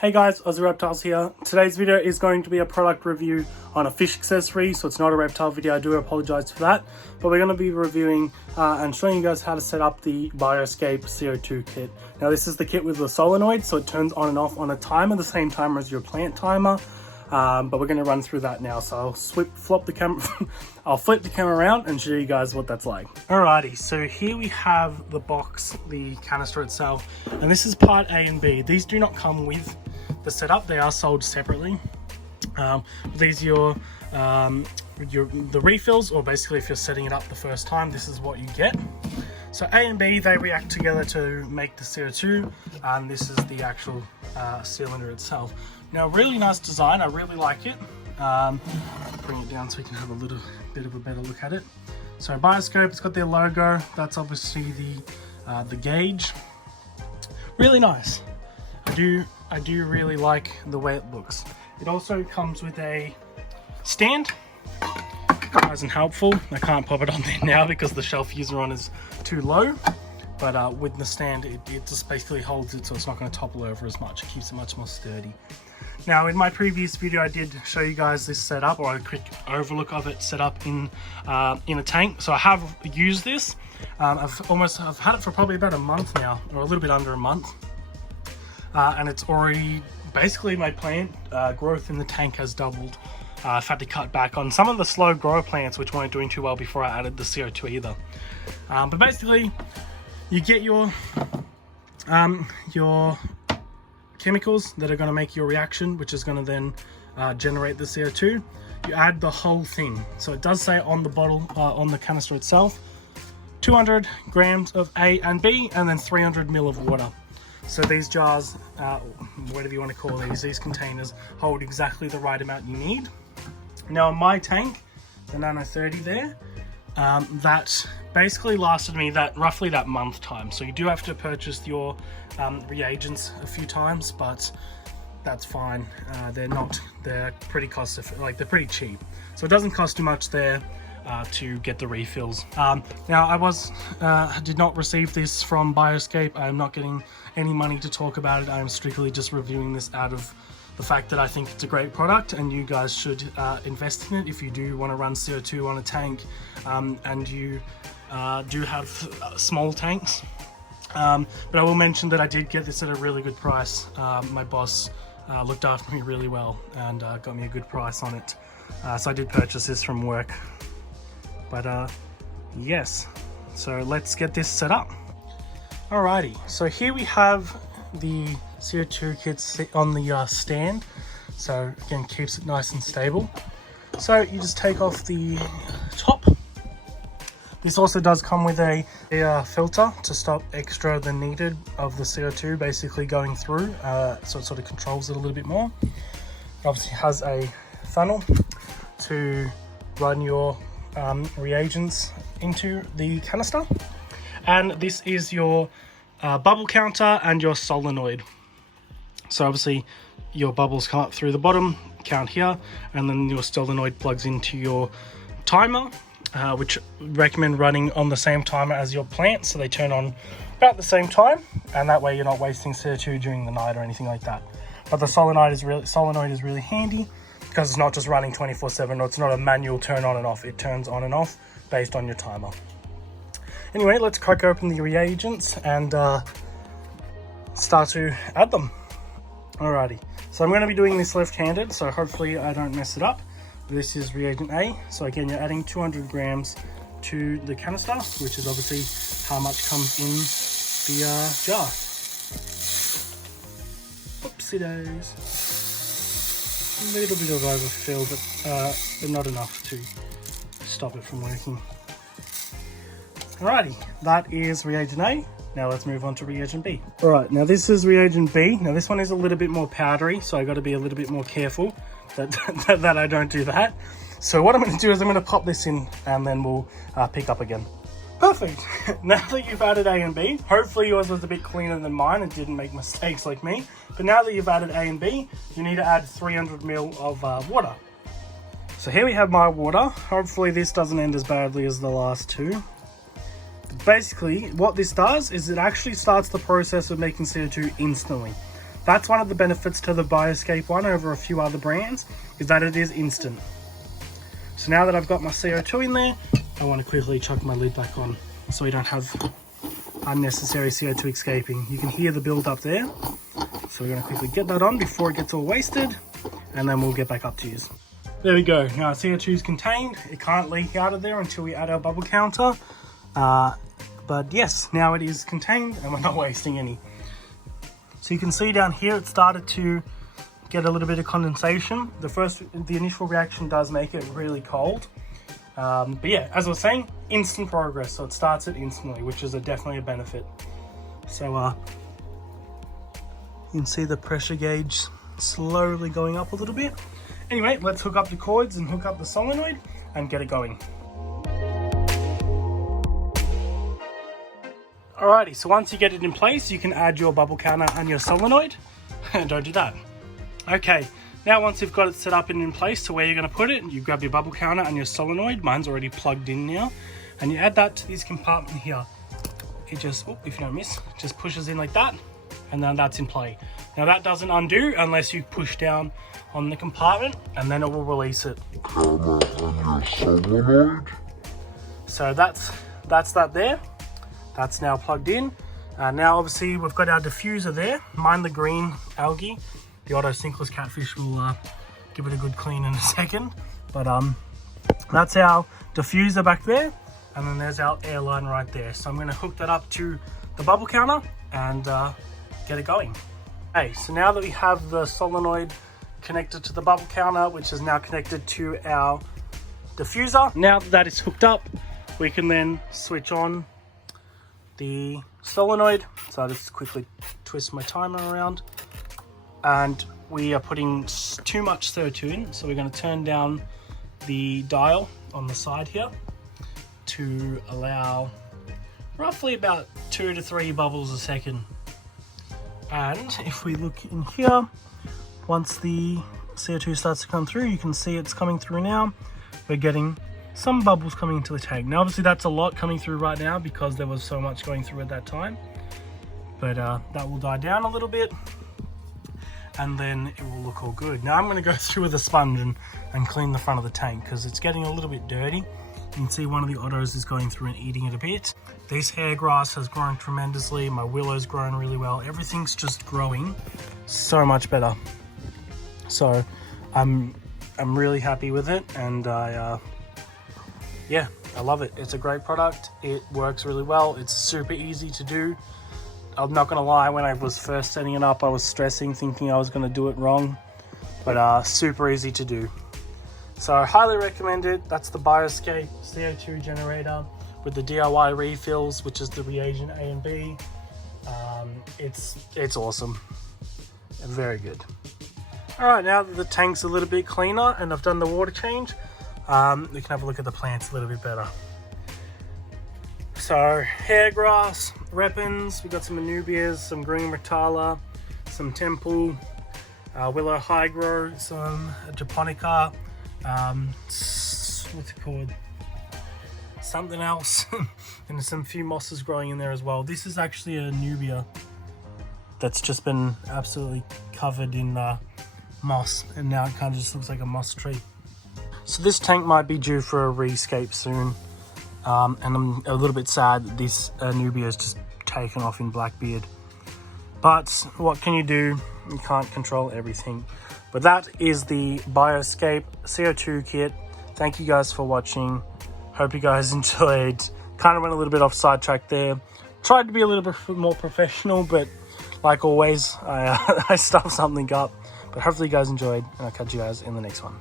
Hey guys, Aussie Reptiles here. Today's video is going to be a product review on a fish accessory, so it's not a reptile video. I do apologize for that, but we're going to be reviewing and showing you guys how to set up the BioScape Co2 kit. Now this is the kit with the solenoid, so it turns on and off on a timer, the same timer as your plant timer. But we're going to run through that now, so I'll flip the camera around and show you guys what that's like. Alrighty, so here we have the box, the canister itself, and this is part A and B. These do not come with the setup, they are sold separately. These are the refills, or basically if you're setting it up the first time, this is what you get. So A and B, they react together to make the CO2, and this is the actual cylinder itself. Now, really nice design, I really like it. Bring it down so you can have a little bit of a better look at it. So BioScape, it's got their logo, that's obviously the gauge. Really nice. I do really like the way it looks. It also comes with a stand. Isn't helpful. I can't pop it on there now because the shelf user on is too low. But with the stand, it just basically holds it so it's not going to topple over as much. It keeps it much more sturdy. Now, in my previous video, I did show you guys this setup, or a quick overlook of it set up in a tank. So I have used this. I've had it for probably about a month now, or a little bit under a month. And it's already, basically my plant growth in the tank has doubled. I've had to cut back on some of the slow grower plants which weren't doing too well before I added the CO2 either. But basically, you get your chemicals that are going to make your reaction, which is going to then generate the CO2. You add the whole thing. So it does say on the bottle, on the canister itself, 200 grams of A and B, and then 300 ml of water. So these jars, whatever you want to call these containers, hold exactly the right amount you need. Now in my tank, the Nano 30 there, that basically lasted me roughly that month time. So you do have to purchase your reagents a few times, but that's fine. They're pretty they're pretty cheap. So it doesn't cost too much there to get the refills. Now I did not receive this from BioScape. I'm not getting any money to talk about it. I'm strictly just reviewing this out of the fact that I think it's a great product, and you guys should invest in it if you do want to run CO2 on a tank, and you do have small tanks. But I will mention that I did get this at a really good price. My boss looked after me really well and got me a good price on it. So I did purchase this from work. But yes, so let's get this set up. Alrighty, so here we have the CO2 kit on the stand. So again, keeps it nice and stable. So you just take off the top. This also does come with a filter to stop extra than needed of the CO2 basically going through, so it sort of controls it a little bit more. It obviously has a funnel to run your reagents into the canister, and this is your bubble counter and your solenoid. So obviously your bubbles come up through the bottom, count here, and then your solenoid plugs into your timer, which recommend running on the same timer as your plant, so they turn on about the same time, and that way you're not wasting CO2 during the night or anything like that. But the solenoid is really handy because it's not just running 24/7, or it's not a manual turn on and off. It turns on and off based on your timer. Anyway, let's crack open the reagents and start to add them. Alrighty, so I'm going to be doing this left-handed, so hopefully I don't mess it up. This is reagent A. So again, you're adding 200 grams to the canister, which is obviously how much comes in the jar. Oopsie days. A little bit of overfill, but not enough to stop it from working. Alrighty, that is reagent A. Now let's move on to reagent B. Alright, now this is reagent B. Now this one is a little bit more powdery, so I got to be a little bit more careful that I don't do that. So what I'm going to do is I'm going to pop this in, and then we'll pick up again. Perfect. Now that you've added A and B, hopefully yours was a bit cleaner than mine and didn't make mistakes like me. But now that you've added A and B, you need to add 300 ml of water. So here we have my water. Hopefully this doesn't end as badly as the last two. Basically, what this does is it actually starts the process of making CO2 instantly. That's one of the benefits to the BioScape one over a few other brands, is that it is instant. So now that I've got my CO2 in there, I want to quickly chuck my lid back on so we don't have unnecessary CO2 escaping. You can hear the build up there. So we're going to quickly get that on before it gets all wasted, and then we'll get back up to use. There we go. Now CO2 is contained. It can't leak out of there until we add our bubble counter. But yes, now it is contained and we're not wasting any. So you can see down here it started to get a little bit of condensation. The initial reaction does make it really cold. But yeah, as I was saying, instant progress. So it starts it instantly, which is definitely a benefit. So you can see the pressure gauge slowly going up a little bit. Anyway, let's hook up the cords and hook up the solenoid and get it going. Alrighty, so once you get it in place, you can add your bubble counter and your solenoid. Don't do that. Okay, now once you've got it set up and in place to where you're going to put it, you grab your bubble counter and your solenoid. Mine's already plugged in now. And you add that to this compartment here. It just, if you don't miss, just pushes in like that. And then that's in play. Now that doesn't undo unless you push down on the compartment, and then it will release it. Camera and your solenoid. So that's that there. That's now plugged in. Now obviously we've got our diffuser there. Mind the green algae. The auto sinkless catfish will give it a good clean in a second. But that's our diffuser back there, and then there's our air line right there. So I'm going to hook that up to the bubble counter and get it going. Okay, so now that we have the solenoid connected to the bubble counter, which is now connected to our diffuser, now that is hooked up, we can then switch on the solenoid. So I'll just quickly twist my timer around, and we are putting too much CO2 in, so we're going to turn down the dial on the side here to allow roughly about 2 to 3 bubbles a second. And if we look in here, once the CO2 starts to come through, you can see it's coming through now. We're getting some bubbles coming into the tank. Now obviously that's a lot coming through right now because there was so much going through at that time. But that will die down a little bit, and then it will look all good. Now I'm going to go through with a sponge and clean the front of the tank because it's getting a little bit dirty. You can see one of the ottos is going through and eating it a bit. This hair grass has grown tremendously. My willow's grown really well. Everything's just growing so much better. So I'm really happy with it, and yeah, I love it. It's a great product. It works really well. It's super easy to do. I'm not gonna lie, when I was first setting it up, I was stressing, thinking I was gonna do it wrong, but super easy to do. So I highly recommend it. That's the BioScape CO2 generator with the DIY refills, which is the reagent A and B. It's awesome. Very good. All right, now that the tank's a little bit cleaner and I've done the water change, we can have a look at the plants a little bit better. So hair grass, repens, we've got some anubias, some green rotala, some temple, willow high grow, some japonica, what's it called? Something else, and there's some few mosses growing in there as well. This is actually a nubia that's just been absolutely covered in moss, and now it kind of just looks like a moss tree. So this tank might be due for a rescape soon, and I'm a little bit sad that this nubia is just taken off in Blackbeard. But what can you do? You can't control everything. But that is the BioScape CO2 kit. Thank you guys for watching. Hope you guys enjoyed. Kind of went a little bit off sidetrack there. Tried to be a little bit more professional, but like always, I stuffed something up. But hopefully you guys enjoyed, and I'll catch you guys in the next one.